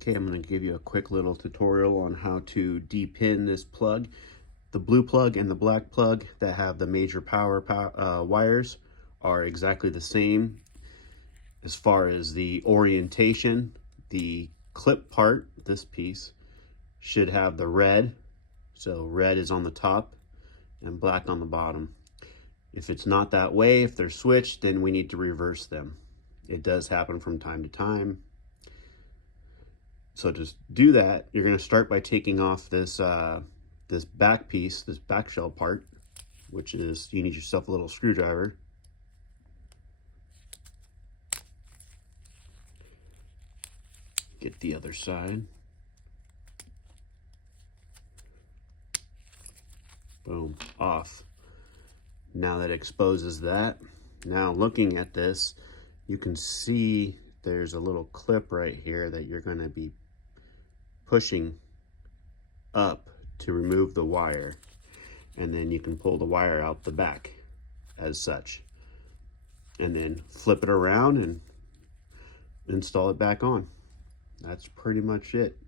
Okay, I'm going to give you a quick little tutorial on how to depin this plug. The blue plug and the black plug that have the major power wires are exactly the same as far as the orientation. The clip part, this piece, should have the red, so red is on the top and black on the bottom. If it's not that way, if they're switched, then we need to reverse them. It does happen from time to time. So to do that, you're going to start by taking off this this back piece, this back shell part, which is, you need yourself a little screwdriver. Get the other side. Boom, off. Now that exposes that. Now looking at this, you can see there's a little clip right here that you're going to be pushing up to remove the wire, and then you can pull the wire out the back as such, and then flip it around and install it back on. That's pretty much it.